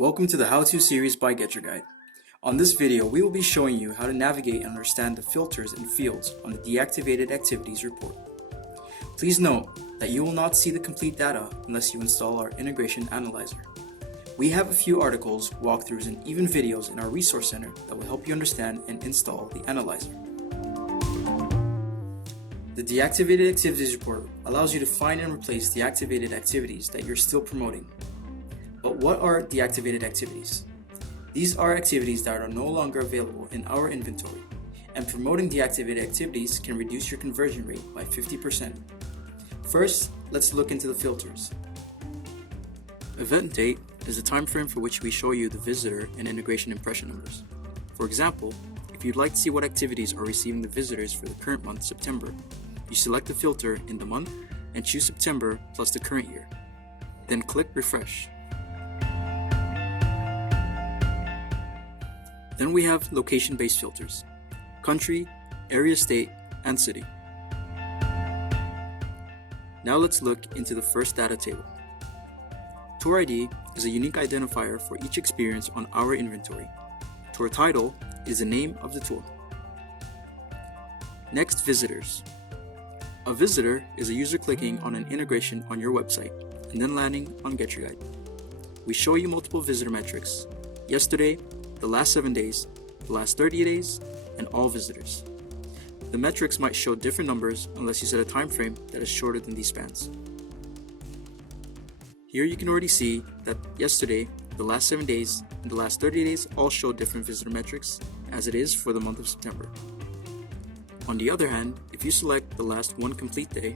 Welcome to the How-To series by GetYourGuide. On this video, we will be showing you how to navigate and understand the filters and fields on the Deactivated Activities report. Please note that you will not see the complete data unless you install our integration analyzer. We have a few articles, walkthroughs, and even videos in our resource center that will help you understand and install the analyzer. The Deactivated Activities report allows you to find and replace deactivated activities that you're still promoting. But what are deactivated activities? These are activities that are no longer available in our inventory, and promoting deactivated activities can reduce your conversion rate by 50%. First, let's look into the filters. Event date is the time frame for which we show you the visitor and integration impression numbers. For example, if you'd like to see what activities are receiving the visitors for the current month, September, you select the filter in the month and choose September plus the current year. Then click Refresh. Then we have location-based filters: country, area, state, and city. Now let's look into the first data table. Tour ID is a unique identifier for each experience on our inventory. Tour title is the name of the tour. Next, visitors. A visitor is a user clicking on an integration on your website and then landing on GetYourGuide. We show you multiple visitor metrics: yesterday, the last 7 days, the last 30 days, and all visitors. The metrics might show different numbers unless you set a time frame that is shorter than these spans. Here you can already see that yesterday, the last 7 days, and the last 30 days all show different visitor metrics as it is for the month of September. On the other hand, if you select the last one complete day,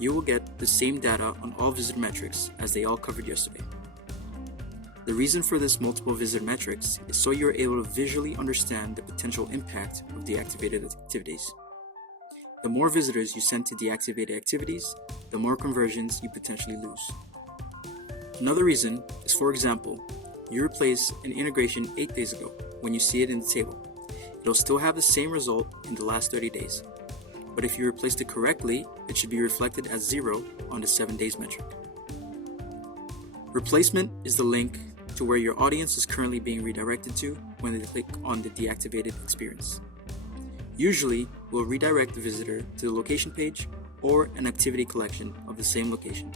you will get the same data on all visitor metrics as they all covered yesterday. The reason for this multiple visitor metrics is so you're able to visually understand the potential impact of deactivated activities. The more visitors you send to deactivated activities, the more conversions you potentially lose. Another reason is, for example, you replace an integration 8 days ago. When you see it in the table, it'll still have the same result in the last 30 days. But if you replaced it correctly, it should be reflected as 0 on the 7 days metric. Replacement is the link to where your audience is currently being redirected to when they click on the deactivated experience. Usually, we'll redirect the visitor to the location page or an activity collection of the same location.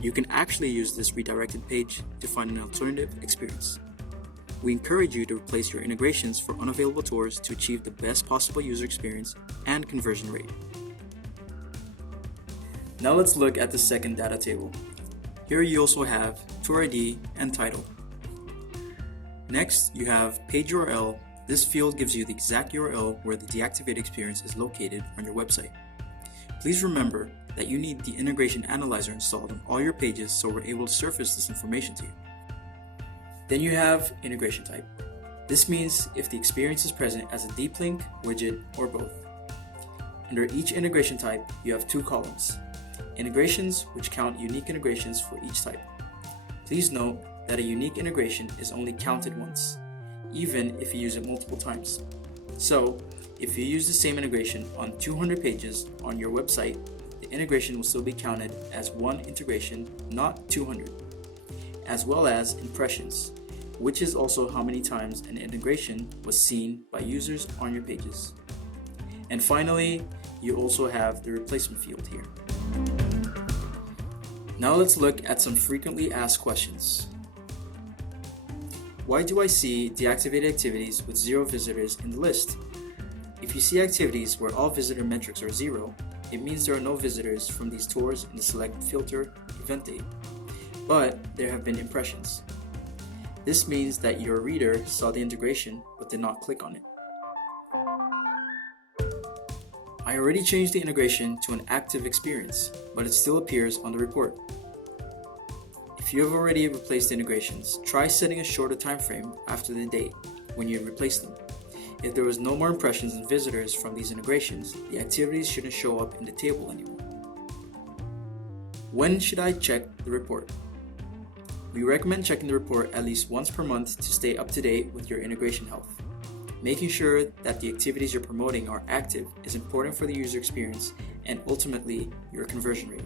You can actually use this redirected page to find an alternative experience. We encourage you to replace your integrations for unavailable tours to achieve the best possible user experience and conversion rate. Now let's look at the second data table. Here you also have tour ID and title. Next, you have page URL. This field gives you the exact URL where the deactivated experience is located on your website. Please remember that you need the integration analyzer installed on all your pages so we're able to surface this information to you. Then you have integration type. This means if the experience is present as a deep link, widget, or both. Under each integration type, you have 2 columns: integrations, which count unique integrations for each type. Please note that a unique integration is only counted once, even if you use it multiple times. So, if you use the same integration on 200 pages on your website, the integration will still be counted as one integration, not 200. As well as impressions, which is also how many times an integration was seen by users on your pages. And finally, you also have the replacement field here. Now let's look at some frequently asked questions. Why do I see deactivated activities with 0 visitors in the list? If you see activities where all visitor metrics are 0, it means there are no visitors from these tours in the select filter event date. But there have been impressions. This means that your reader saw the integration but did not click on it. I already changed the integration to an active experience, but it still appears on the report. If you have already replaced integrations, try setting a shorter time frame after the date when you replaced them. If there was no more impressions and visitors from these integrations, the activities shouldn't show up in the table anymore. When should I check the report? We recommend checking the report at least once per month to stay up to date with your integration health. Making sure that the activities you're promoting are active is important for the user experience and ultimately your conversion rate.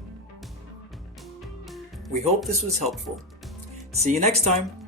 We hope this was helpful. See you next time!